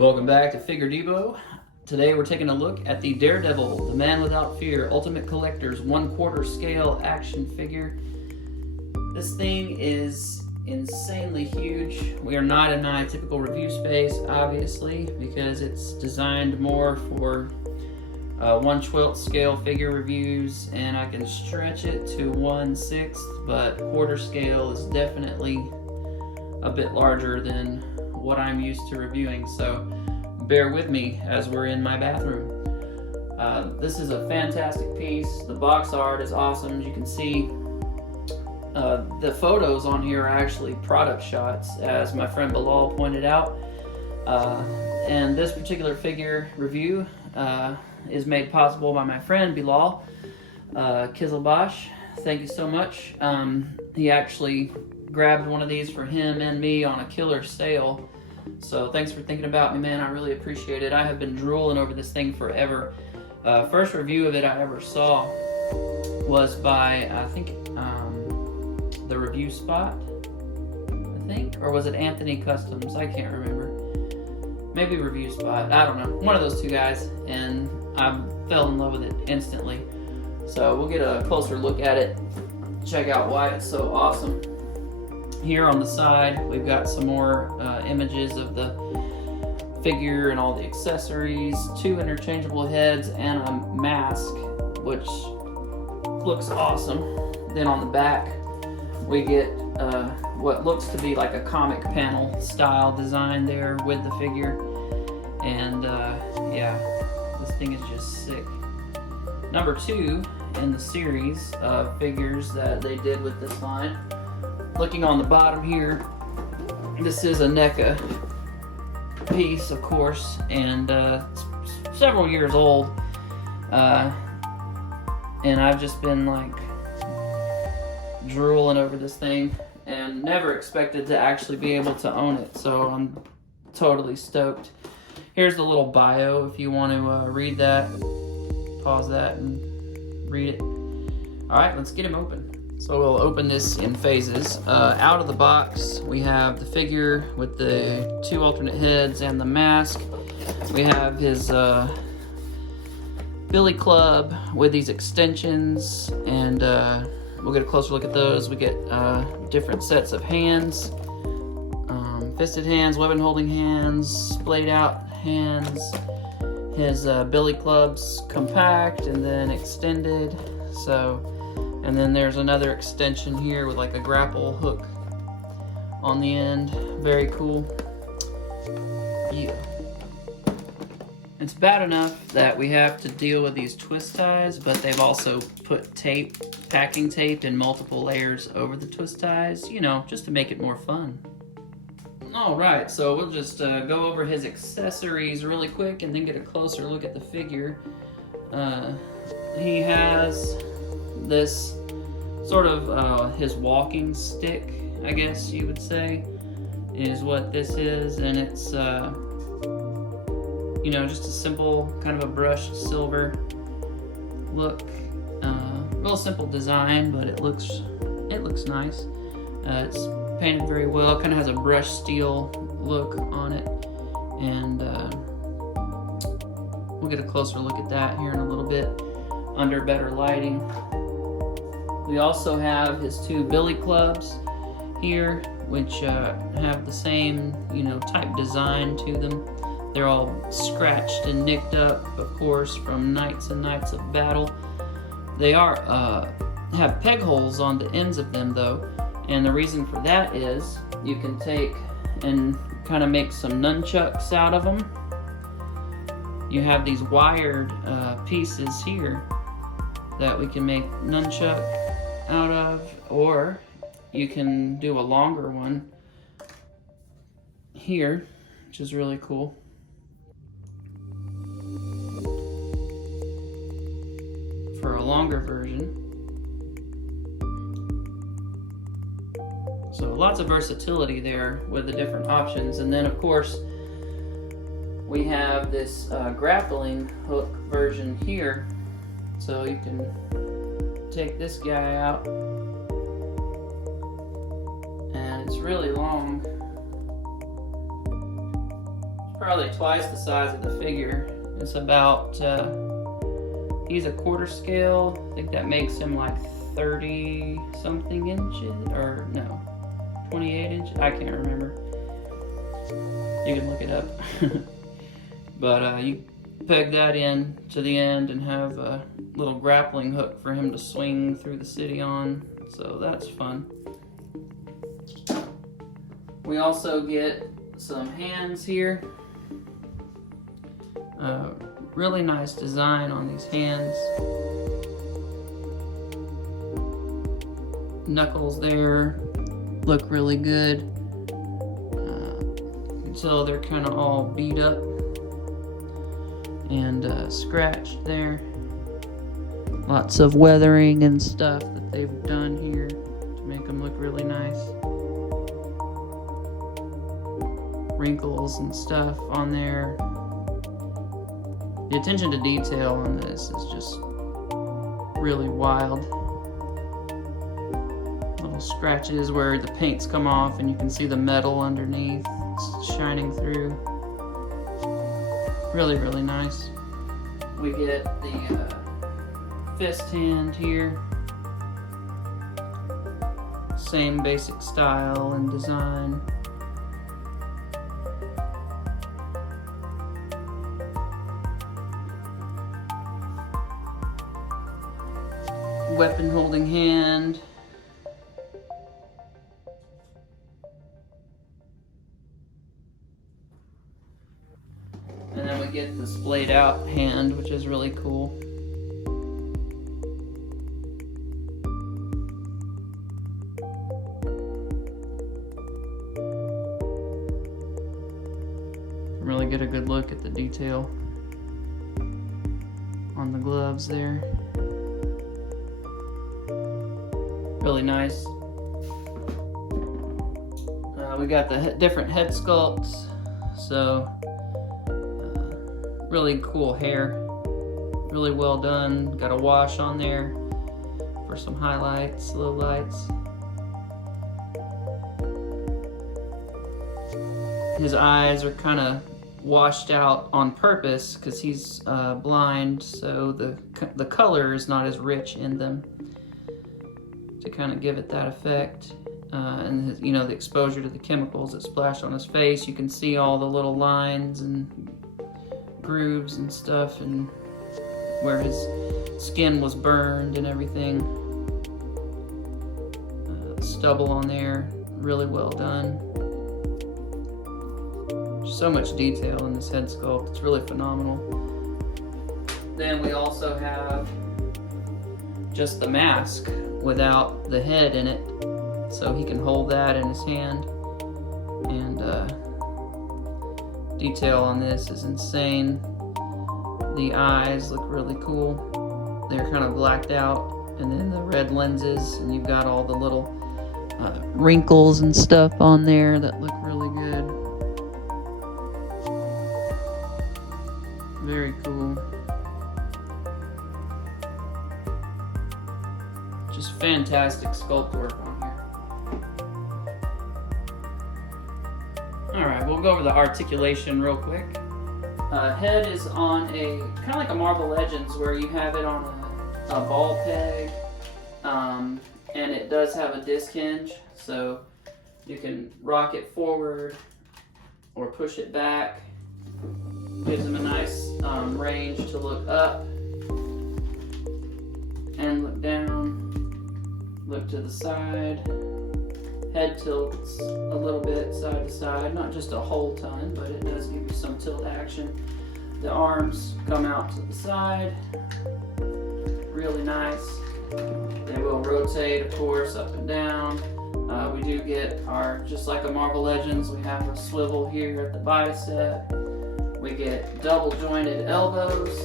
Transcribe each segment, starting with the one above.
Welcome back to Figure Debo. Today we're taking a look at the Daredevil, the Man Without Fear, Ultimate Collector's 1/4 scale action figure. This thing is insanely huge. We are not in my typical review space, obviously, because it's designed more for 1/12 scale figure reviews, and I can stretch it to 1/6, but quarter scale is definitely a bit larger than what I'm used to reviewing, so bear with me as we're in my bathroom. This is a fantastic piece. The box art is awesome. As you can see, the photos on here are actually product shots, as my friend Bilal pointed out. And this particular figure review is made possible by my friend Bilal Kizilbash. Thank you so much. He actually grabbed one of these for him and me on a killer sale. So thanks for thinking about me, man. I really appreciate it. I have been drooling over this thing forever. First review of it I ever saw was by, I think, The Review Spot, I think, or was it Anthony Customs? I can't remember. Maybe Review Spot. I don't know. One of those two guys, and I fell in love with it instantly. So we'll get a closer look at it. Check out why it's so awesome. Here on the side, we've got some more images of the figure and all the accessories, 2 interchangeable heads, and a mask, which looks awesome. Then on the back, we get what looks to be like a comic panel style design there with the figure. And yeah, this thing is just sick. Number 2 in the series of figures that they did with this line. Looking on the bottom here, this is a NECA piece, of course, and several years old. And I've just been like drooling over this thing and never expected to actually be able to own it, so I'm totally stoked. Here's the little bio if you want to read that. Pause that and read it. Alright, let's get him open. So we'll open this in phases. Out of the box, we have the figure with the 2 alternate heads and the mask. We have his billy club with these extensions, and we'll get a closer look at those. We get different sets of hands, fisted hands, weapon holding hands, splayed out hands. His billy club's compact and then extended. And then there's another extension here with like a grapple hook on the end. Very cool. Yeah. It's bad enough that we have to deal with these twist ties, but they've also put tape, packing tape in multiple layers over the twist ties, you know, just to make it more fun. Alright, so we'll just go over his accessories really quick and then get a closer look at the figure. He has this sort of his walking stick, I guess you would say, is what this is, and it's you know, just a simple kind of a brushed silver look. Real simple design, but it looks nice. It's painted very well. Kind of has a brushed steel look on it, and we'll get a closer look at that here in a little bit under better lighting. We also have his 2 billy clubs here, which have the same, you know, type design to them. They're all scratched and nicked up, of course, from nights and nights of battle. They have peg holes on the ends of them, though, and the reason for that is you can take and kind of make some nunchucks out of them. You have these wired pieces here that we can make nunchuck out of, or you can do a longer one here, which is really cool. For a longer version. So lots of versatility there with the different options. And then of course we have this grappling hook version here. So you can take this guy out, and it's really long. probably twice the size of the figure. It's about, he's a quarter scale. I think that makes him like 30 something inches, or no, 28 inches. I can't remember. You can look it up. But you peg that in to the end and have a little grappling hook for him to swing through the city on. So that's fun. We also get some hands here. Really nice design on these hands. Knuckles there look really good. You can tell they're kind of all beat up and scratched there. Lots of weathering and stuff that they've done here to make them look really nice. Wrinkles and stuff on there. The attention to detail on this is just really wild. Little scratches where the paint's come off and you can see the metal underneath shining through. Really, really nice. We get the fist hand here. Same basic style and design. Weapon holding hand. And then we get the splayed out hand, which is really cool. Really get a good look at the detail on the gloves there. Really nice. We got the different head sculpts, so really cool hair, really well done. Got a wash on there for some highlights, lowlights. His eyes are kind of washed out on purpose because he's blind, so the color is not as rich in them, to kind of give it that effect. And his, you know, the exposure to the chemicals that splashed on his face, you can see all the little lines and grooves and stuff, and where his skin was burned and everything. Stubble on there, really well done. So much detail in this head sculpt, it's really phenomenal. Then we also have just the mask without the head in it, so he can hold that in his hand. And detail on this is insane. The eyes look really cool. They're kind of blacked out, and then the red lenses, and you've got all the little wrinkles and stuff on there that look really good. Very cool. Just fantastic sculpt work on here. Alright, we'll go over the articulation real quick. Head is on a, kind of like a Marvel Legends, where you have it on a ball peg, and it does have a disc hinge, so you can rock it forward or push it back. Gives him a nice range to look up and look down, look to the side. Head tilts a little bit side to side, not just a whole ton, but it does give you some tilt action. The arms come out to the side, really nice. They will rotate, of course, up and down. We do get our, just like a Marvel Legends, we have a swivel here at the bicep. We get double jointed elbows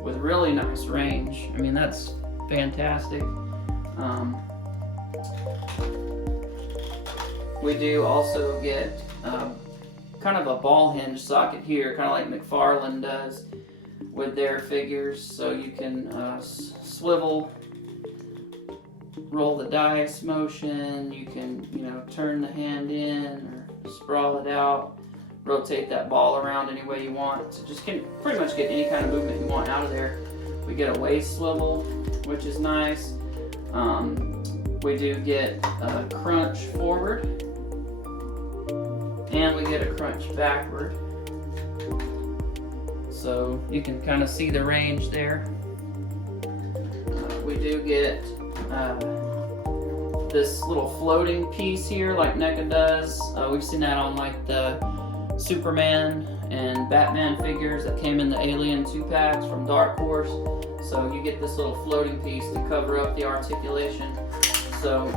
with really nice range. I mean, that's fantastic. We do also get kind of a ball hinge socket here, kind of like McFarlane does with their figures. So you can swivel, roll the dice motion, you can, you know, turn the hand in or sprawl it out. rotate that ball around any way you want. So just can pretty much get any kind of movement you want out of there. We get a waist swivel, which is nice. We do get a crunch forward, and we get a crunch backward. So you can kind of see the range there. We do get this little floating piece here like NECA does. We've seen that on like the Superman and Batman figures that came in the Alien 2-packs from Dark Horse. So you get this little floating piece to cover up the articulation. So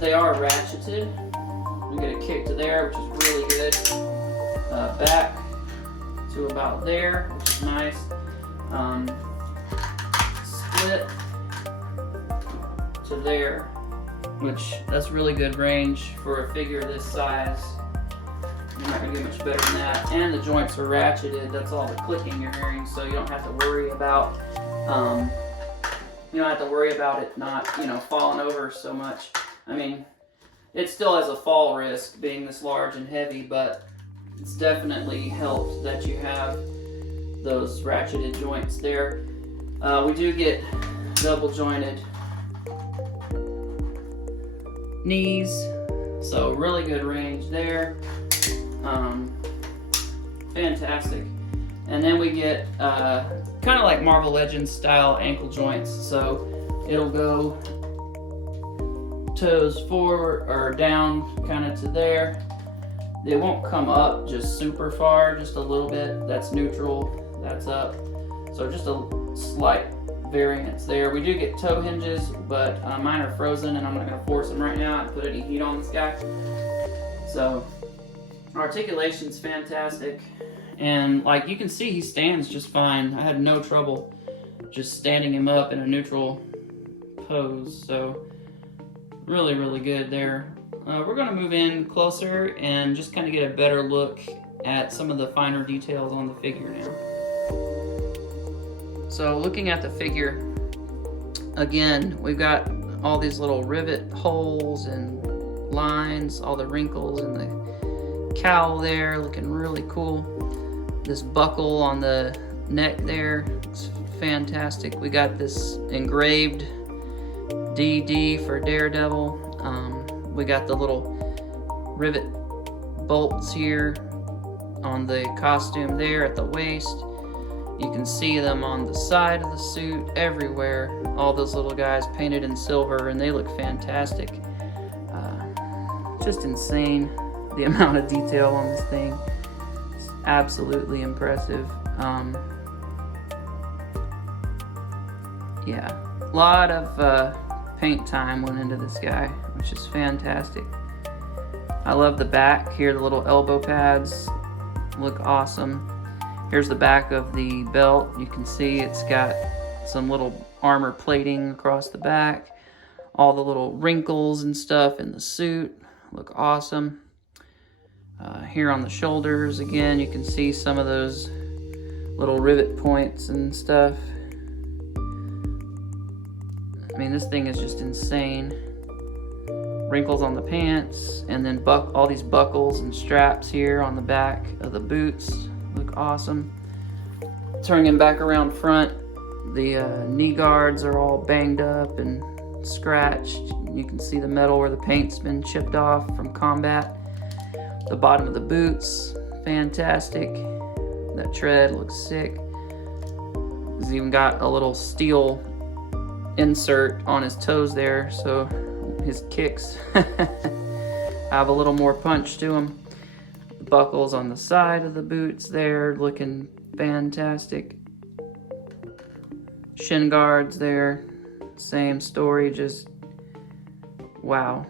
they are ratcheted. We get a kick to there, which is really good. Back to about there, which is nice. Split to there, which that's really good range for a figure this size. You're not gonna get much better than that. And the joints are ratcheted. That's all the clicking you're hearing, so you don't have to worry about it not, falling over so much. I mean, it still has a fall risk being this large and heavy, but it's definitely helped that you have those ratcheted joints there. We do get double jointed knees, so really good range there. Fantastic. And then we get kind of like Marvel Legends style ankle joints, so it'll go toes forward or down kind of to there. They won't come up just super far, just a little bit. That's neutral, that's up. So just a slight variance there. We do get toe hinges, but mine are frozen and I'm not gonna force them right now and put any heat on this guy. So articulation's fantastic. And like you can see, he stands just fine. I had no trouble just standing him up in a neutral pose. So really, really good there. We're gonna move in closer and just kind of get a better look at some of the finer details on the figure now. So looking at the figure, again, we've got all these little rivet holes and lines, all the wrinkles in the cowl there, looking really cool. This buckle on the neck there, it's fantastic. We got this engraved DD for Daredevil. We got the little rivet bolts here on the costume there at the waist. You can see them on the side of the suit, everywhere. All those little guys painted in silver, and they look fantastic. Just insane, the amount of detail on this thing. It's absolutely impressive. Yeah, a lot of paint time went into this guy, which is fantastic. I love the back here, the little elbow pads look awesome. Here's the back of the belt. You can see it's got some little armor plating across the back. All the little wrinkles and stuff in the suit look awesome. Here on the shoulders, again, you can see some of those little rivet points and stuff. I mean, this thing is just insane. Wrinkles on the pants, and then all these buckles and straps here on the back of the boots look awesome. Turning him back around front, the knee guards are all banged up and scratched. You can see the metal where the paint's been chipped off from combat. The bottom of the boots, fantastic. That tread looks sick. He's even got a little steel insert on his toes there, so his kicks have a little more punch to them. The buckles on the side of the boots there, looking fantastic. Shin guards there, same story, just wow.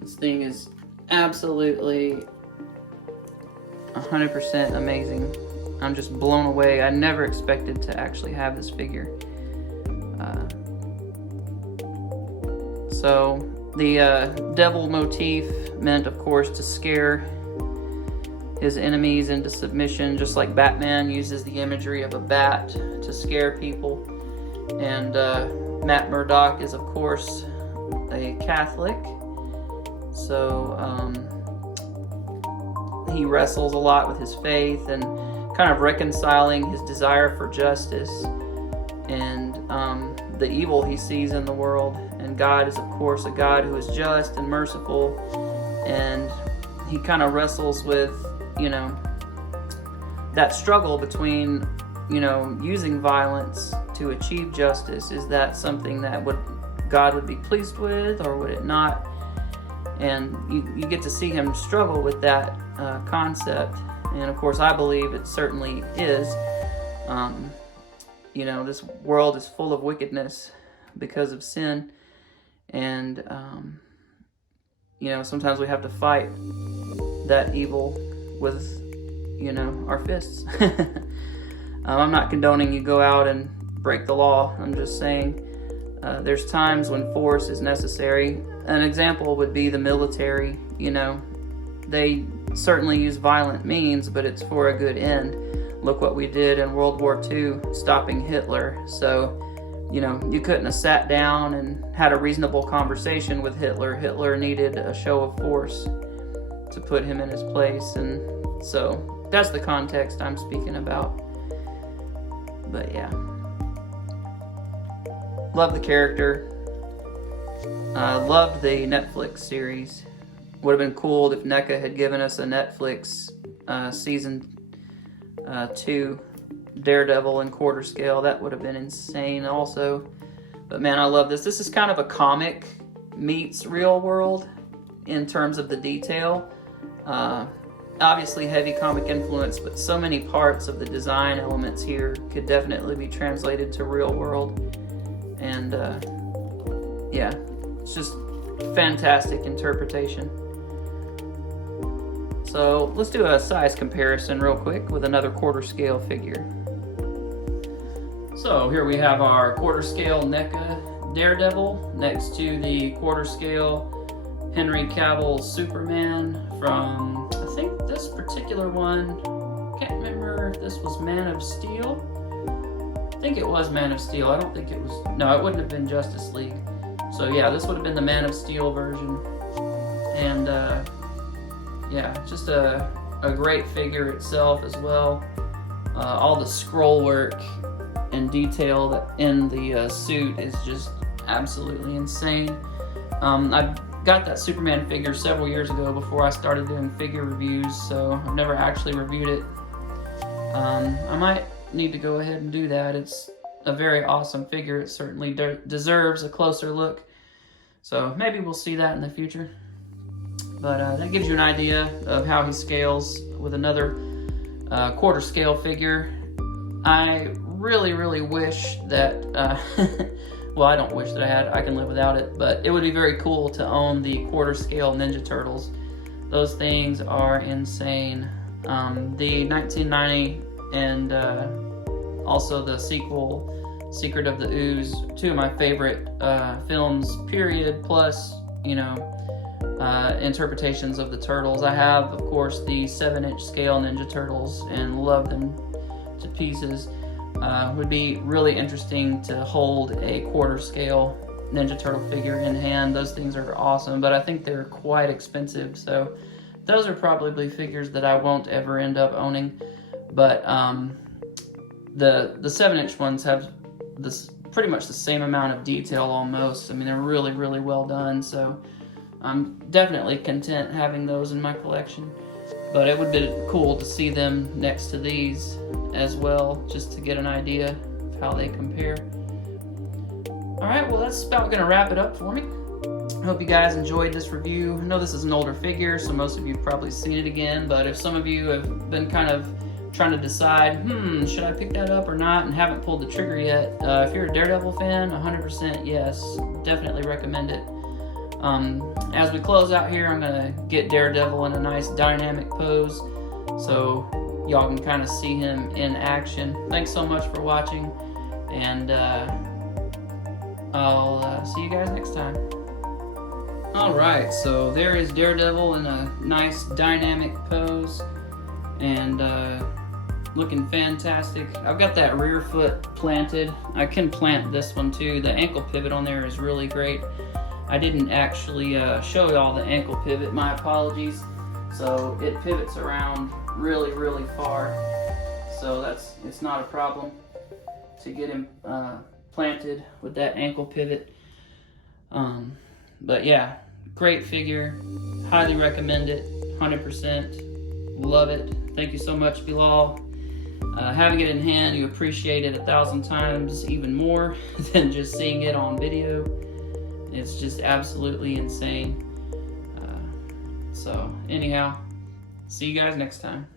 This thing is absolutely 100% amazing. I'm just blown away. I never expected to actually have this figure. So the devil motif meant, of course, to scare his enemies into submission, just like Batman uses the imagery of a bat to scare people. And Matt Murdock is, of course, a Catholic. So he wrestles a lot with his faith and kind of reconciling his desire for justice and the evil he sees in the world. And God is, of course, a God who is just and merciful, and he kind of wrestles with, that struggle between, using violence to achieve justice. Is that something that God would be pleased with, or would it not? And you get to see him struggle with that concept. And of course, I believe it certainly is. This world is full of wickedness because of sin. And, sometimes we have to fight that evil with, our fists. I'm not condoning you go out and break the law. I'm just saying there's times when force is necessary. An example would be the military. They certainly use violent means, but it's for a good end. Look what we did in World War II, stopping Hitler. So, you couldn't have sat down and had a reasonable conversation with Hitler. Hitler needed a show of force to put him in his place. And so that's the context I'm speaking about. But yeah. Love the character. Loved the Netflix series. Would have been cool if NECA had given us a Netflix season 2 Daredevil in quarter scale. That would have been insane also. But man, I love this. This is kind of a comic meets real world in terms of the detail. Obviously heavy comic influence, but so many parts of the design elements here could definitely be translated to real world. And yeah, it's just fantastic interpretation. So let's do a size comparison real quick with another quarter scale figure. So here we have our quarter scale NECA Daredevil next to the quarter scale Henry Cavill Superman from, I think this particular one, can't remember if this was Man of Steel. I think it was Man of Steel. I don't think it was, no, it wouldn't have been Justice League. So yeah, this would have been the Man of Steel version. And yeah, just a great figure itself as well. All the scroll work and detail that in the suit is just absolutely insane. I got that Superman figure several years ago before I started doing figure reviews, so I've never actually reviewed it. I might need to go ahead and do that. It's a very awesome figure. It certainly deserves a closer look. So maybe we'll see that in the future. But that gives you an idea of how he scales with another quarter scale figure. I really wish that, well, I don't wish that I had, I can live without it, but it would be very cool to own the quarter scale Ninja Turtles. Those things are insane. The 1990 and also the sequel, Secret of the Ooze, two of my favorite films, period, plus, interpretations of the Turtles. I have, of course, the 7-inch scale Ninja Turtles and love them to pieces. Would be really interesting to hold a quarter scale Ninja Turtle figure in hand. Those things are awesome, but I think they're quite expensive, so those are probably figures that I won't ever end up owning. But the 7-inch ones have this pretty much the same amount of detail almost. I mean, they're really well done, so I'm definitely content having those in my collection. But it would be cool to see them next to these as well, just to get an idea of how they compare. Alright, well that's about going to wrap it up for me. I hope you guys enjoyed this review. I know this is an older figure, so most of you have probably seen it again, but if some of you have been kind of trying to decide, should I pick that up or not, and haven't pulled the trigger yet, if you're a Daredevil fan, 100% yes, definitely recommend it. As we close out here, I'm going to get Daredevil in a nice dynamic pose so y'all can kind of see him in action. Thanks so much for watching, and I'll see you guys next time. Alright, so there is Daredevil in a nice dynamic pose, and looking fantastic. I've got that rear foot planted. I can plant this one too. The ankle pivot on there is really great. I didn't actually show y'all the ankle pivot, my apologies. So it pivots around really, really far. So it's not a problem to get him planted with that ankle pivot. But yeah, great figure. Highly recommend it. 100%. Love it. Thank you so much, Bilal. Having it in hand, you appreciate it 1,000 times even more than just seeing it on video. It's just absolutely insane. So anyhow, see you guys next time.